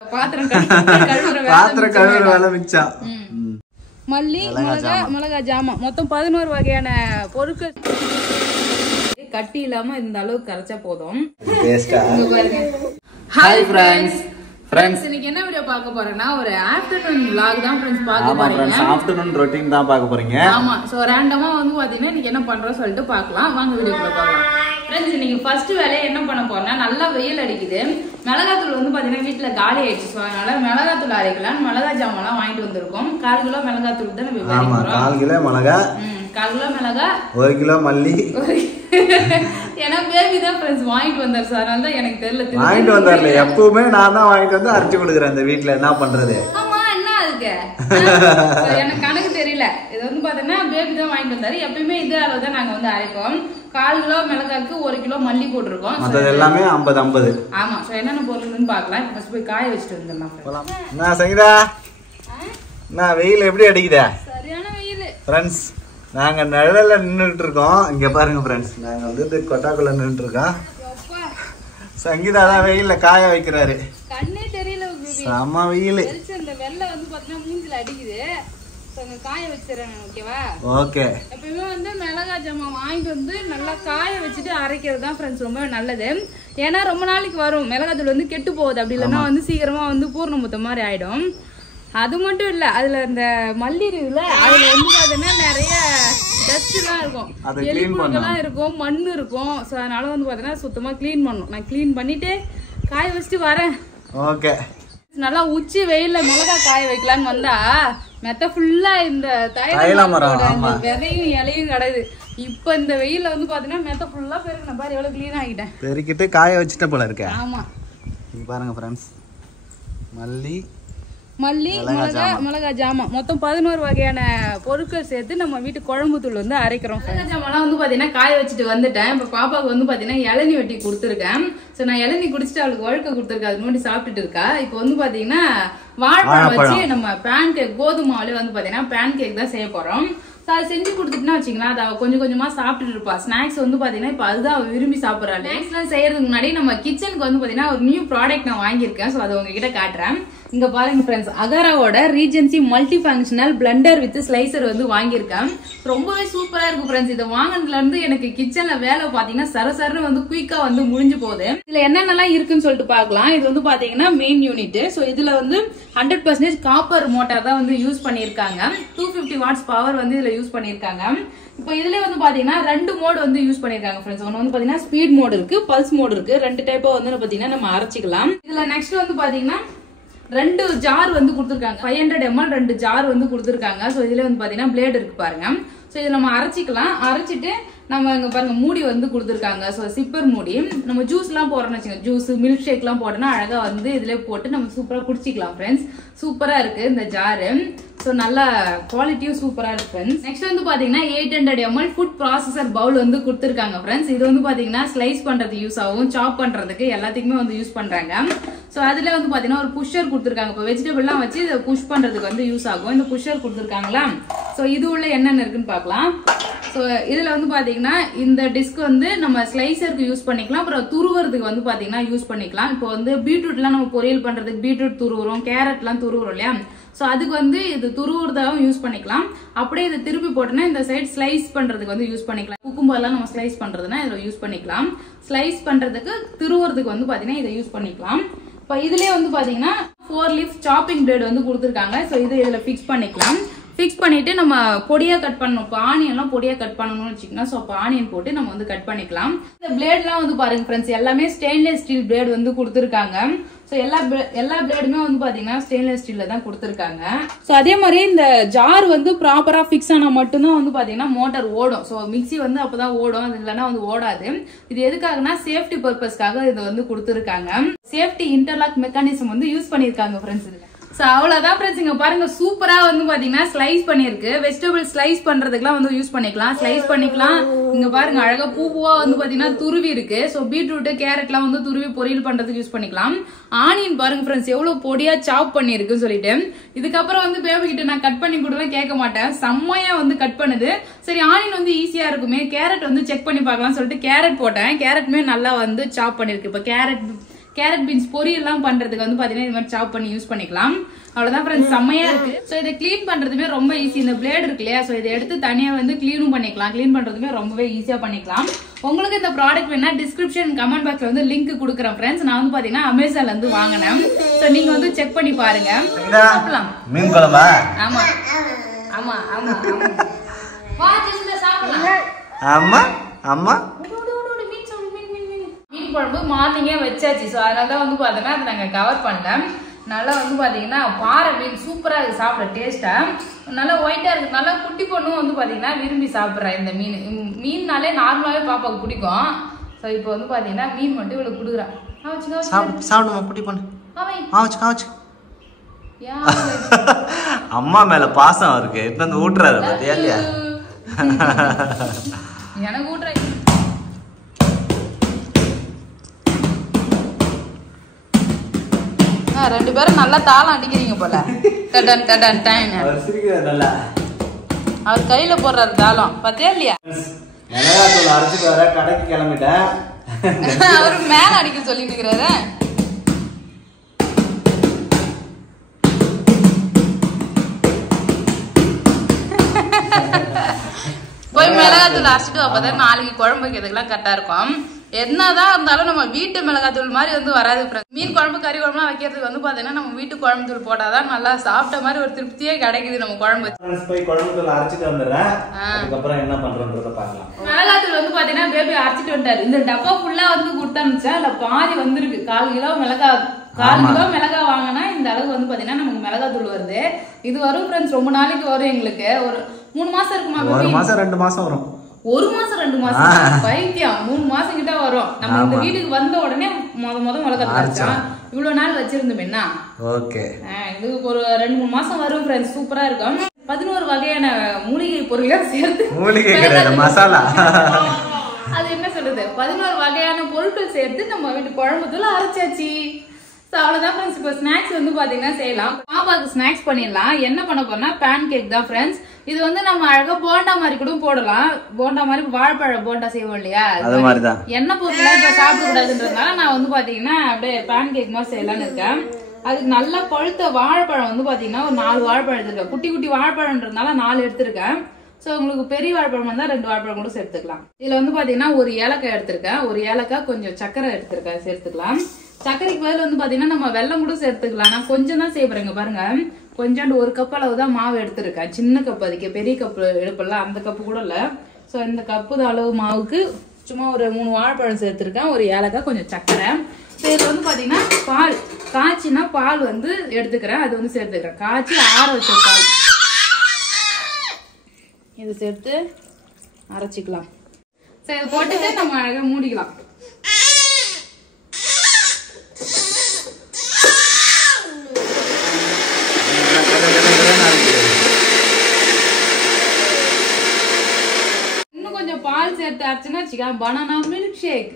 பாத்திரம் கழுவுற வேலை மிச்சம். மல்லி, மிளகா ஜாமான் மொத்தம் 11 வகையான பொருட்கள். கட்டி இல்லாம இந்த அளவுக்கு கரைச்சா போதும். ஹாய் ஃப்ரெண்ட்ஸ், இன்னைக்கு என்ன வீடியோ பார்க்க போறேன்னா ஒரு ஆஃப்டர்நூன் vlog தான் ஃப்ரெண்ட்ஸ் பார்க்க போறீங்க. ஆஃப்டர்நூன் ரொட்டீன் தான் பார்க்க போறீங்க. ஆமா, சோ ரேண்டமா வந்து பாத்தீங்கன்னா இன்னைக்கு என்ன பண்றோம் சொல்லிட்டு பார்க்கலாம். வாங்க வீடியோக்குள்ள போகலாம். ஃப்ரெண்ட்ஸ், இன்னைக்கு ஃபர்ஸ்ட் வேலையை என்ன பண்ண போறேன்னா, நல்லா வெயில் அடிக்குது. மிளகாத்தூள் வந்து பாத்தீங்கன்னா வீட்டுல காலி ஆயிடுச்சு. ஸோ அதனால மிளகாத்தூள் அரைக்கலாம். மிளகா ஜாமான்லாம் வாங்கிட்டு வந்திருக்கோம். 1/4 கிலோ மிளகாத்தூள் தான் நம்ம ஆமா, 1/4 கிலோ மிளகா, 1/4 கிலோ மிளகா, 1 கிலோ மல்லி. ஏன்னா பேபி தான் ஃப்ரெண்ட்ஸ் வாங்கிட்டு வந்தாரு. சார் அதனால தான் எனக்கு தெரியல. வாங்கிட்டு வந்தார்ல, எப்பவுமே நான் தான் வாங்கிட்டு வந்து அரைச்சு கொடுக்குறேன் இந்த வீட்டுல. என்ன பண்றது? ஆமா, என்ன அதுக்கு எனக்கு கணக்கு தெரியல. இது வந்து பாத்தீங்கன்னா பேபி தான் வாங்கிட்டு வந்தாரு. எப்பயுமே இதே அளவு தான் நாங்க வந்து அரைப்போம். 1/4 கிலோ மிளகாக்கு 1 கிலோ மல்லி போட்டிருக்கோம். அது எல்லாமே 50-50. ஆமா, சோ என்னென்ன பொருள்னு பார்க்கலாம். ஃபர்ஸ்ட் போய் காய வச்சுட்டு வந்துடலாம். நான் சங்கீதா, நான் வெயில் எப்படி அடிக்குதா? சரியான வெயில் ஃப்ரெண்ட்ஸ். நாங்க நிழல்ல நின்றுட்டு இருக்கோம். இங்க பாருங்க ஃப்ரெண்ட்ஸ், நாங்க வந்து கொட்டாக்குள்ள நின்றுட்டு இருக்கோம். சங்கீதா தான் வெயில்ல காய வைக்கிறாரு. கண்ணே தெரியல, செம வெயில். இந்த வெள்ளை வந்து பாத்தீங்கன்னா மூஞ்சில அடிக்குது. காய வச்சிடறேன், ஓகேவா? ஓகே. எப்பயுமே வந்து மிளகா ஜாமான் வாங்கிட்டு வந்து நல்லா காய வச்சுட்டு அரைக்கிறது தான் ஃப்ரெண்ட்ஸ் ரொம்ப நல்லது. ஏன்னா ரொம்ப நாளைக்கு வரும். மிளகாத்தூள் வந்து கெட்டு போகுது. அப்படி இல்லைன்னா வந்து சீக்கிரமா வந்து பூர்ணமுத்த மாதிரி ஆயிடும். அது மட்டும் இல்ல, அதுல இந்த மல்லி இருக்குல்ல, அதுல வந்து பாத்தீங்கன்னா நிறைய டஸ்ட் எல்லாம் இருக்கும், எலிப்புழுக்கெல்லாம் இருக்கும், மண்ணு இருக்கும். ஸோ அதனால வந்து பாத்தீங்கன்னா சுத்தமா கிளீன் பண்ணணும். நான் கிளீன் பண்ணிட்டு காய வச்சுட்டு வரேன். ஓகே. நல்லா உச்சி வெயில்ல மிளகா காய வைக்கலான்னு வந்தா மெத்த ஃபுல்லா இந்த விதையும் இலையும் கிடையாது. இப்ப இந்த வெயில்ல வந்து பாத்தீங்கன்னா மெத்த ஃபுல்லா பெருக்கு. நான் பாரு எவ்வளவு கிளீன் ஆகிட்டேன். பெருக்கிட்டு காய வச்சுட்ட போல இருக்க. ஆமா, பாருங்க ஃப்ரெண்ட்ஸ், மல்லி, மிளகா ஜாமான் மொத்தம் 11 வகையான பொருட்கள் சேர்த்து நம்ம வீட்டு குழம்பு தூள் வந்து அரைக்கிறோம். மிளகா ஜாமான் வந்து பாத்தீங்கன்னா காய வச்சுட்டு வந்துட்டேன். இப்ப பாப்பாவுக்கு வந்து பாத்தீங்கன்னா இளநீ வெட்டி கொடுத்துருக்கேன். சோ நான் இளநீ குடிச்சிட்டு அவளுக்கு வழுக்க கொடுத்துருக்கேன். அது முன்னாடி சாப்பிட்டுட்டு இருக்கா. இப்ப வந்து பாத்தீங்கன்னா வாழைப்பழம் வச்சு நம்ம பேன் கேக், கோதுமாவிலே வந்து பாத்தீங்கன்னா பேன் கேக் தான் செய்ய போறோம். அதை செஞ்சு கொடுத்துட்டுனா வச்சுங்களா, அதை கொஞ்சம் கொஞ்சமா சாப்பிட்டுட்டு இருப்பா. ஸ்நாக்ஸ் வந்து பாத்தீங்கன்னா இப்ப அதுதான் அவ விரும்பி சாப்பிடறா. ஸ்நாக்ஸ் எல்லாம் செய்யறதுக்கு முன்னாடி நம்ம கிச்சனுக்கு வந்து பாத்தீங்கன்னா ஒரு நியூ ப்ராடக்ட் நான் வாங்கியிருக்கேன். சோ அதை உங்ககிட்ட காட்டுறேன். இங்க பாருங்க ஃப்ரெண்ட்ஸ், அகாராவோட Regency multi functional blender with slicer வந்து வாங்கியிருக்கேன். ரொம்பவே சூப்பரா இருக்கு ஃப்ரெண்ட்ஸ். இதை வாங்கினதுல இருந்து எனக்கு கிச்சன்ல வேலை பாத்தீங்கன்னா சரசரன்னு வந்து குயிக்கா வந்து முடிஞ்சு போகுது. இதுல என்னென்னலாம் இருக்குன்னு சொல்லிட்டு பாக்கலாம். இது வந்து பாத்தீங்கன்னா மெயின் யூனிட். சோ இதுல வந்து 100% காப்பர் மோட்டார் தான் வந்து யூஸ் பண்ணிருக்காங்க. 250 வாட்ஸ் பவர் வந்து இதுல யூஸ் பண்ணிருக்காங்க. இப்போ இதுல வந்து பாத்தீங்கன்னா 2 மோட் வந்து யூஸ் பண்ணிருக்காங்க ஃப்ரெண்ட்ஸ். ஒன்னு வந்து பாத்தீங்கன்னா ஸ்பீட் மோட் இருக்கு, பல்ஸ் மோட் இருக்கு. 2 டைப்பா வந்து பாத்தீங்கன்னா நம்ம அரைச்சிக்கலாம். இதுல நெக்ஸ்ட் வந்து பாத்தீங்கன்னா 2 ஜார் வந்து கொடுத்துருக்காங்க. 500 ml 2 ஜார் வந்து கொடுத்துருக்காங்க. சோ இதுல வந்து பாத்தீங்கன்னா பிளேட் இருக்கு பாருங்க. சோ இதை நம்ம அரைச்சிக்கலாம். அரைச்சிட்டு நம்ம இங்க பாருங்க மூடி வந்து கொடுத்துருக்காங்க. சோ சிப்பர் மூடி. நம்ம ஜூஸ் எல்லாம் போடுறோம்னு வச்சுக்கோங்க, ஜூஸ் மில்க் ஷேக் எல்லாம் போட்டோம்னா அழகா வந்து இதுல போட்டு நம்ம சூப்பரா குடிச்சிக்கலாம் ஃப்ரெண்ட்ஸ். சூப்பரா இருக்கு இந்த ஜாரு. சோ நல்ல குவாலிட்டியும் சூப்பரா இருக்கு ஃப்ரெண்ட்ஸ். நெக்ஸ்ட் வந்து பாத்தீங்கன்னா 800 ml ஃபுட் ப்ராசஸர் பவுல் வந்து கொடுத்துருக்காங்க ஃப்ரெண்ட்ஸ். இது வந்து பாத்தீங்கன்னா ஸ்லைஸ் பண்றதுக்கு யூஸ் ஆகும், சாப் பண்றதுக்கு எல்லாத்துக்குமே வந்து யூஸ் பண்றாங்க. சோ அதுல வந்து பாத்தீங்கன்னா ஒரு புஷர் கொடுத்துருக்காங்க. இப்போ வெஜிடபிள் எல்லாம் வச்சு இதை புஷ் பண்றதுக்கு வந்து யூஸ் ஆகும். இந்த புஷர் கொடுத்துருக்காங்களா. சோ இது உள்ள என்னென்ன இருக்குன்னு பாக்கலாம். சோ இதுல வந்து பாத்தீங்கன்னா இந்த டிஸ்க் வந்து நம்ம ஸ்லைசருக்கு யூஸ் பண்ணிக்கலாம். அப்புறம் துருவுறதுக்கு வந்து பாத்தீங்கன்னா யூஸ் பண்ணிக்கலாம். இப்போ வந்து பீட்ரூட் எல்லாம் நம்ம பொரியல் பண்றதுக்கு பீட்ரூட் துருவுறோம், கேரட் எல்லாம் துருவுறோம் இல்லையா. சோ அதுக்கு வந்து இது துருவுறதாவும் யூஸ் பண்ணிக்கலாம். அப்படியே இதை திருப்பி போட்டோம்னா இந்த சைடு ஸ்லைஸ் பண்றதுக்கு வந்து யூஸ் பண்ணிக்கலாம். குக்கும்பர் எல்லாம் நம்ம ஸ்லைஸ் பண்றதுன்னா இதை யூஸ் பண்ணிக்கலாம். ஸ்லைஸ் பண்றதுக்கு துருவுறதுக்கு வந்து பாத்தீங்கன்னா இதை யூஸ் பண்ணிக்கலாம். இப்போ இதுலயே வந்து பாத்தீங்கன்னா 4 லீஃப் சாப்பிங் பிளேட் வந்து கொடுத்துருக்காங்க. சோ இது இதுல பிக்ஸ் பண்ணிக்கலாம். பிக்ஸ் பண்ணிட்டு நம்ம பொடியா கட் பண்ணணும். இப்போ ஆனியன் எல்லாம் பொடியா கட் பண்ணணும்னு வச்சுக்கோங்க. சோ அப்போ ஆனியன் போட்டு நம்ம வந்து கட் பண்ணிக்கலாம். இந்த பிளேட் எல்லாம் வந்து பாருங்க ஃப்ரெண்ட்ஸ், எல்லாமே ஸ்டெயின்லெஸ் ஸ்டீல் பிளேட் வந்து கொடுத்துருக்காங்க. சோ எல்லா பிளேடுமே வந்து பாத்தீங்கன்னா ஸ்டெயின்லெஸ் ஸ்டீல்ல தான் கொடுத்துருக்காங்க. சோ அதே மாதிரி இந்த ஜார் வந்து ப்ராப்பரா பிக்ஸ் ஆனா மட்டும்தான் வந்து பாத்தீங்கன்னா மோட்டார் ஓடும். சோ மிக்சி வந்து அப்பதான் ஓடும், அது இல்லைன்னா வந்து ஓடாது. இது எதுக்காகனா சேஃப்டி பர்பஸ்க்காக இது வந்து கொடுத்துருக்காங்க. சேஃப்டி இன்டர்லாக் மெக்கானிசம் வந்து யூஸ் பண்ணிருக்காங்க ஃப்ரெண்ட்ஸ் இதுல. சோ அவ்வளவுதான் ஃப்ரெண்ட்ஸ். இங்க பாருங்க சூப்பரா வந்து பாத்தீங்கன்னா ஸ்லைஸ் பண்ணிருக்கு. வெஜிடபிள் ஸ்லைஸ் பண்றதுக்குலாம் வந்து யூஸ் பண்ணிக்கலாம், ஸ்லைஸ் பண்ணிக்கலாம். இங்க பாருங்க அழகா பூவா வந்து பாத்தீங்கன்னா துருவி இருக்கு. சோ பீட்ரூட், கேரட் எல்லாம் வந்து துருவி பொரியல் பண்றதுக்கு யூஸ் பண்ணிக்கலாம். ஆனியன் பாருங்க ஃப்ரெண்ட்ஸ் எவ்வளவு பொடியா சாப் பண்ணிருக்குன்னு சொல்லிட்டு. இதுக்கப்புறம் வந்து பேபி கிட்ட நான் கட் பண்ணி கொடுவேன் கேட்க மாட்டேன், செம்மையா வந்து கட் பண்ணுது. சரி ஆனியன் வந்து ஈஸியா இருக்குமே, கேரட் வந்து செக் பண்ணி பார்க்கலாம் சொல்லிட்டு கேரட் போட்டேன். கேரட்டுமே நல்லா வந்து சாப் பண்ணிருக்கு. இப்ப கேரட் பீன்ஸ் பொரியெல்லாம் பண்றதுக்கு வந்து பாத்தீங்கன்னா இது மாதிரி சாப் பண்ணி யூஸ் பண்ணிக்கலாம். அவ்வளவுதான் ஃப்ரெண்ட்ஸ், செம்மையா இருக்கு. சோ இதை கிளீன் பண்றதுமே ரொம்ப ஈஸி. இந்த பிளேட் இருக்கு இல்லையா, சோ இதை எடுத்து தனியா வந்து கிளீனும் பண்ணிக்கலாம். கிளீன் பண்றதுமே ரொம்பவே ஈஸியா பண்ணிக்கலாம். உங்களுக்கு இந்த ப்ராடக்ட் வேணா டிஸ்கிரிப்ஷன் கமெண்ட் பாக்ஸ்ல வந்து லிங்க் கொடுக்குறேன் ஃப்ரெண்ட்ஸ். நான் வந்து பாத்தீங்கன்னா அமேசான்ல இருந்து வாங்கினேன். சோ நீங்க வந்து செக் பண்ணி பாருங்க. சாப்பிடலாம். மீன் குழம்பா? ஆமா ஆமா ஆமா ஆமா. வா ஜெஸ்ல சாப்பிடலாம். ஆமா ஆமா. மீன் குழம்பு மார்னிங்கே வச்சாச்சு. ஸோ அதனால தான் வந்து பார்த்தீங்கன்னா அதை நாங்கள் கவர் பண்ணல. நல்லா வந்து பார்த்தீங்கன்னா பாறை மீன் சூப்பராக இருக்குது, சாப்பிட டேஸ்ட்டாக நல்லா ஒயிட்டாக இருக்குது. நல்லா குட்டி பொண்ணும் வந்து பார்த்தீங்கன்னா விரும்பி சாப்பிட்றேன் இந்த மீன். மீன்னாலே நார்மலாகவே பாப்பாவுக்கு பிடிக்கும். ஸோ இப்போ வந்து பார்த்தீங்கன்னா மீன் மட்டும் இவ்வளோ கொடுக்குறேன். சாப்பிடுமா குட்டி பொண்ணு? அம்மா மேல பாசம் இருக்கு, எடுத்து ஊட்டுறாரு பாத்தியா இல்லையா? எனக்கு ஊட்டுற ரெண்டு பேரும் நல்லா தாளம் அடிக்கிறீங்க போல. அவர் கையில போடுறாரு தாளம் பாத்தியா இல்லையா? அரைச்சிட்டு வர கடைக்கு கிளம்பிட்டேன். அவரு மேல அடிக்க சொல்லி நிக்கிறாரு. போய் மிளகாத்தூள் அரைச்சிட்டு அப்பதான் நாளைக்கு குழம்பு வைக்கிறதுக்குலாம் கரெக்டா இருக்கும். என்னதான் இருந்தாலும் நம்ம வீட்டு மிளகாத்தூள் மாதிரி வந்து வராது. மீன் குழம்பு கறி குழம்புலாம் வைக்கிறதுக்கு வந்து பாத்தீங்கன்னா நம்ம வீட்டு குழம்பு தூள் போட்டாதான் நல்லா சாப்பிட்ட மாதிரி ஒரு திருப்தியே கிடைக்குது நம்ம குழம்பு. போய் குழம்பு தூள் அரைச்சிட்டு வந்துடுறேன். அதுக்கப்புறம் என்ன பண்றோம்ன்றத பார்க்கலாம். மிளகாத்தூள் வந்து பாத்தீங்கன்னா பேபி அரைச்சிட்டு வந்துட்டாரு. இந்த டப்பா ஃபுல்லா வந்து கொடுத்தானுச்சா இல்ல பாதி வந்துருக்கு. 1/4 கிலோ மிளகா வாங்கினா இந்த அளவு வந்து பாத்தீங்கன்னா நமக்கு மிளகாத்தூள் வருது. இது வரும் ஃப்ரெண்ட்ஸ், ரொம்ப நாளைக்கு வரும் எங்களுக்கு. ஒரு 3 மாசம் இருக்குமா? 1 மாசம் 2 மாசம் வரும். 1 மாசம் 2 மாசம் பைத்தியம், 3 மாசம் கிட்ட வரும். நம்ம இந்த வீட்டுக்கு வந்த உடனே முத மிளகாத்தூள் அரைச்சா இவ்வளவு நாள் வச்சிருந்தோம். என்ன ஓகே, இது ஒரு 2-3 மாசம் வரும் ஃப்ரெண்ட்ஸ். சூப்பரா இருக்கும். 11 வகையான மூலிகை பொருட்கள் சேர்த்து, மூலிகை கிடையாது மசாலா, அது என்ன சொல்றது, 11 வகையான பொருட்கள் சேர்த்து நம்ம வீட்டு குழம்பு தூள் அரைச்சாச்சு. அவ்வளவுதான் ஃப்ரெண்ட்ஸ். இப்போ ஸ்நாக்ஸ் வந்து பாத்தீங்கன்னா செய்யலாம். பாப்பாவுக்கு ஸ்நாக்ஸ் பண்ணிடலாம். என்ன பண்ண போறோம்னா பேன் கேக் தான் ஃப்ரெண்ட்ஸ். இது வந்து நம்ம அழகா போண்டா மாதிரி கூட போடலாம். போண்டா மாதிரி வாழைப்பழ போண்டா செய்வோம் இல்லையா, எண்ணெய் பொருள் இப்ப சாப்பிட கூடாதுன்றதுனால நான் வந்து பாத்தீங்கன்னா அப்படியே பேன் கேக் மாதிரி செய்யலாம்னு இருக்கேன். அதுக்கு நல்லா பழுத்த வாழைப்பழம் வந்து பாத்தீங்கன்னா ஒரு 4 வாழைப்பழம் எடுத்துருக்கேன். குட்டி குட்டி வாழைப்பழம்ன்றதுனால 4 எடுத்திருக்கேன். சோ உங்களுக்கு பெரிய வாழைப்பழம் வந்தா 2 வாழைப்பழம் கூட சேர்த்துக்கலாம். இதுல வந்து பாத்தீங்கன்னா ஒரு ஏலக்காய் எடுத்திருக்கேன். ஒரு ஏலக்காய், கொஞ்சம் சக்கரை எடுத்திருக்கேன், சேர்த்துக்கலாம். சர்க்கரைக்கு பதில் வந்து பாத்தீங்கன்னா நம்ம வெல்லம் கூட சேர்த்துக்கலாம். நான் கொஞ்சம் தான் செய்ய போறேங்க பாருங்க. கொஞ்சோண்டு 1 கப் அளவு தான் மாவு எடுத்திருக்கேன். சின்ன கப், அதுக்கு பெரிய கப்பு எடுப்பல அந்த கப்பு கூட இல்ல. சோ இந்த கப்பு அளவு மாவுக்கு சும்மா ஒரு 3 வாழைப்பழம் சேர்த்திருக்கேன், ஒரு ஏலக்காய், கொஞ்சம் சக்கரை. இதுல வந்து பாத்தீங்கன்னா பால் காய்ச்சினா பால் வந்து எடுத்துக்கிறேன், அது வந்து சேர்த்துக்கிறேன். காய்ச்சி ஆற வச்ச பால் இது சேர்த்து அரைச்சிக்கலாம். சரி, இதை போட்டுட்டு நம்ம அழகா மூடிக்கலாம். இன்னும் கொஞ்சம் பால் சேர்த்து அரைச்சுன்னா வச்சுக்கா பனானா மில்க் ஷேக்.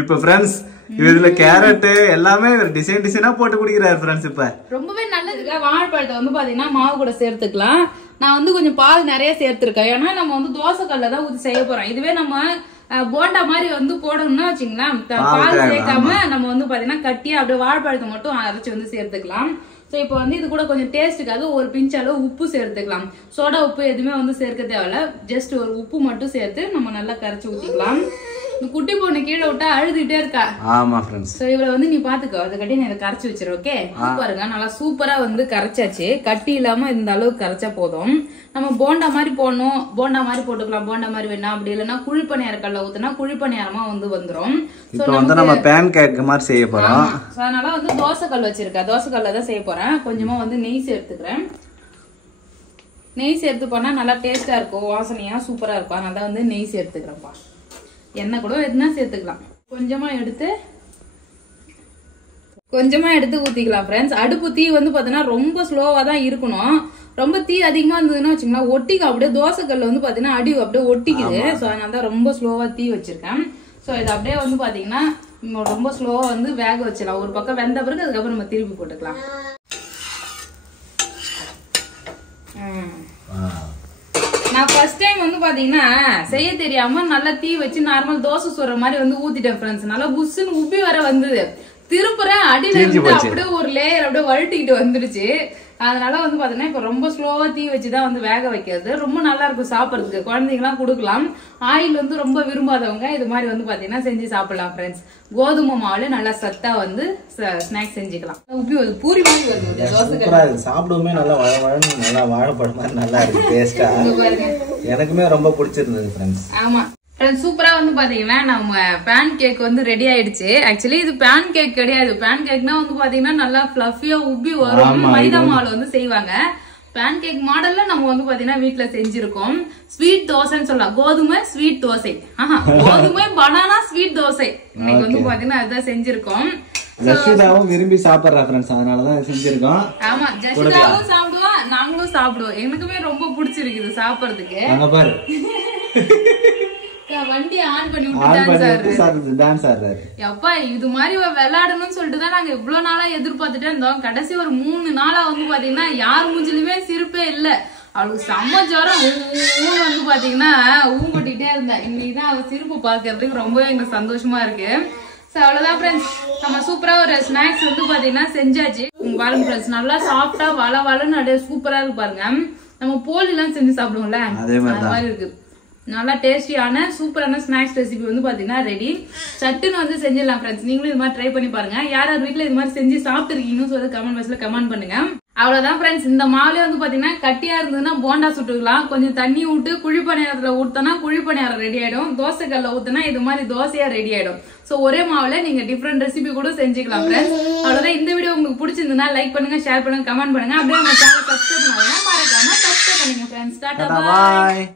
இப்ப ஃப்ரெண்ட்ஸ் இதுல கேரட் எல்லாமே டிசைனா போட்டு குடிக்கிறாரு ஃப்ரெண்ட்ஸ். இப்ப ரொம்பவே நல்லதுங்க. வாழைப்பழத்தை வந்து பாத்தீங்கன்னா மாவு கூட சேர்த்துக்கலாம். நான் வந்து கொஞ்சம் பால் நிறைய சேர்த்திருக்கேன். ஏன்னா நம்ம வந்து தோசை கல்ல தான் ஊத்தி செய்ய போறோம். இதுவே நம்ம போண்டா மாதிரி வந்து போடணும்னா வச்சுங்களேன், பால் சேர்க்காம நம்ம வந்து பாத்தீங்கன்னா கட்டியா அப்படியே வாழைப்பழத்தை மட்டும் அரைச்சு வந்து சேர்த்துக்கலாம். சோ இப்போ வந்து இது கூட கொஞ்சம் டேஸ்ட்டுக்காக ஒரு பிஞ்ச் அளவு உப்பு சேர்த்துக்கலாம். சோடா உப்பு எதுவுமே வந்து சேர்க்க தேவையில்ல. ஜஸ்ட் ஒரு உப்பு மட்டும் சேர்த்து நம்ம நல்லா கரைச்சு ஊத்திக்கலாம். இந்த குட்டி பொண்ணு கீழே விட்டா அழுதுகிட்டே இருக்கா. ஆமா ஃப்ரெண்ட்ஸ். சோ இவளை வந்து நீ பாத்துக்கோ, அதை கட்டி நான் இதை கரைச்சு வச்சிரு. ஓகே, பாருங்க நல்லா சூப்பரா வந்து கரைச்சாச்சு. கட்டி இல்லாம இந்த அளவுக்கு கரைச்சா போதும். நம்ம போண்டா மாதிரி போடணும், போண்டா மாதிரி போட்டுக்கலாம். போண்டா மாதிரி வேணா, அப்படி இல்லைன்னா குழிப்பணியார கல்ல ஊத்துனா குழிப்பணியாரமா வந்து வந்துரும். இப்போ வந்து நம்ம பேன் கேக் மாதிரி செய்ய போறோம். சோ அதனால வந்து தோசை கல் வச்சிருக்கேன். தோசை கல்ல தான் செய்ய போறேன். கொஞ்சமா வந்து நெய் சேர்த்துக்கிறேன். நெய் சேர்த்து பண்ணா நல்லா டேஸ்டா இருக்கும், வாசனையா சூப்பரா இருக்கும். அதனால வந்து நெய் சேர்த்துக்கிறேன்ப்பா. எண்ணெய் கூட எதுனா சேர்த்துக்கலாம். கொஞ்சமா எடுத்து ஊத்திக்கலாம் ஃப்ரெண்ட்ஸ். அடுப்பு தீ வந்து பாத்தீங்கன்னா ரொம்ப ஸ்லோவா தான் இருக்கணும். ரொம்ப தீ அதிகமா இருந்ததுன்னா வச்சுங்களா ஒட்டிக்கும். அப்படியே தோசை கல்ல வந்து பாத்தீங்கன்னா அடி அப்படியே ஒட்டிக்குது. சோ அதனால தான் ரொம்ப ஸ்லோவா தீ வச்சிருக்கேன். சோ இது அப்படியே வந்து பாத்தீங்கன்னா ரொம்ப ஸ்லோவா வந்து வேக வச்சிடலாம். ஒரு பக்கம் வெந்த பிறகு அதுக்கப்புறம் நம்ம திருப்பி போட்டுக்கலாம். நான் ஃபர்ஸ்ட் டைம் வந்து பாத்தீங்கன்னா செய்ய தெரியாம நல்லா தீ வச்சு நார்மல் தோசை சுடுற மாதிரி வந்து ஊத்திட்டேன் ஃப்ரெண்ட்ஸ். நல்லா புஷ்ஷுன்னு உப்பி வர வந்தது. திருப்புறேன் அடியில இருந்து அப்படியே ஒரு லேயர் அப்படியே வழுட்டிக்கிட்டு வந்துடுச்சு. அதனால வந்து பாத்தீங்கன்னா இப்ப ரொம்ப ஸ்லோவா தீ வச்சுதான் வந்து வேக வைக்கிறது. ரொம்ப நல்லா இருக்கும் சாப்பிடறதுக்கு. குழந்தைங்க எல்லாம் கொடுக்கலாம். ஆயில் வந்து ரொம்ப விரும்பாதவங்க இது மாதிரி வந்து பாத்தீங்கன்னா செஞ்சு சாப்பிடலாம் ஃப்ரெண்ட்ஸ். கோதுமை மாவுல நல்லா சத்தா வந்து ஸ்நாக்ஸ் செஞ்சுக்கலாம். உப்பி வருது, பூரி மாதிரி வருது. தோசை சாப்பிடுமே நல்லா வழவழன்னு நல்லா வாழைப்பழம் மாதிரி நல்லா இருக்கு டேஸ்டா. எனக்குமே ரொம்ப பிடிச்சிருந்தது ஃப்ரெண்ட்ஸ். ஆமா சூப்பரா வந்து பாத்தீங்கன்னா நம்ம பேன் கேக் வந்து ரெடி ஆயிடுச்சு. ஆக்சுவலி இது பேன் கேக் கிடையாது. பேன் கேக்னா வந்து பாத்தீங்கன்னா நல்லா ஃபிளஃபியா உப்பி வரும். மைதா மாவுல வந்து செய்வாங்க. பேன் கேக் மாடல்ல நம்ம வந்து பாத்தீங்கன்னா வீட்டுல செஞ்சிருக்கோம். ஸ்வீட் தோசைன்னு சொல்லலாம். கோதுமை ஸ்வீட் தோசை, கோதுமை பனானா ஸ்வீட் தோசை இன்னைக்கு வந்து பாத்தீங்கன்னா அதுதான் செஞ்சிருக்கோம். ஜஷிதாவும் விரும்பி சாப்பிடுறா ஃப்ரெண்ட்ஸ், அதனாலதான் செஞ்சிருக்கோம். ஆமா, ஜஷிதாவும் சாப்பிடுவோம், நாங்களும் சாப்பிடுவோம். எனக்குமே ரொம்ப பிடிச்சிருக்குது சாப்பிடுறதுக்கு. அங்க பாரு வண்டி ஆன் பண்ணி விட்டுட்டாங்க. எப்பா இது மாதிரி விளையாடணும்னு சொல்லிட்டு தான் நாங்க இவ்வளவு நாளா எதிர்பார்த்துட்டே இருந்தோம். கடைசி ஒரு 3 நாளா வந்து பாத்தீங்கன்னா யார் மூஞ்சிலுமே சிரிப்பே இல்ல. அவளுக்கு செம்ம ஜுரம் வந்து பாத்தீங்கன்னா ஊங்கொட்டிட்டே இருந்தா. இன்னைக்குதான் அவ சிரிப்பு பாக்குறதுக்கு ரொம்ப எங்களுக்கு சந்தோஷமா இருக்கு. அவ்வளவுதான் ஃப்ரெண்ட்ஸ், நம்ம சூப்பரா ஒரு ஸ்நாக்ஸ் வந்து பாத்தீங்கன்னா செஞ்சாச்சு. பாருங்க ஃப்ரெண்ட்ஸ், நல்லா சாப்பிட்டா வளன்னு அப்படியே சூப்பரா இருக்கு பாருங்க. நம்ம போலி எல்லாம் செஞ்சு சாப்பிடுவோம்ல அது மாதிரி இருக்கு. நல்லா டேஸ்டியான சூப்பரான ஸ்நாக்ஸ் ரெசிபி வந்து பாத்தீங்கன்னா ரெடி. சட்டுன்னு வந்து செஞ்சிடலாம் ஃப்ரெண்ட்ஸ். நீங்களும் இது மாதிரி ட்ரை பண்ணி பாருங்க. யார் யார் வீட்டுல இது மாதிரி செஞ்சு சாப்பிட்டுருக்கீங்கன்னு சொல்லி கமெண்ட் பாக்ஸ்ல கமெண்ட் பண்ணுங்க. அவ்வளவுதான் ஃப்ரெண்ட்ஸ், இந்த மாவுலயே வந்து பாத்தீங்கன்னா கட்டியா இருந்ததுன்னா போண்டா சுட்டுக்கலாம். கொஞ்சம் தண்ணி விட்டு குழிப்பணியாரத்துல ஊத்தனா குழிப்பணியாரம் ரெடி ஆயிடும். தோசைக்கல்ல ஊத்தினா இது மாதிரி தோசையா ரெடி ஆயிடும். சோ ஒரே மாவுல நீங்க டிஃப்ரெண்ட் ரெசிபி கூட செஞ்சுக்கலாம் ஃப்ரெண்ட்ஸ். அவ்வளவுதான். இந்த வீடியோ உங்களுக்கு பிடிச்சிருந்ததுன்னா லைக் பண்ணுங்க, ஷேர் பண்ணுங்க, கமெண்ட் பண்ணுங்க. அப்படியே நம்ம சேனல் சப்ஸ்கிரைப் பண்ணாதீங்க, மறக்காம சப்ஸ்கிரைப் பண்ணுங்க ஃப்ரெண்ட்ஸ். டாடா பாய்.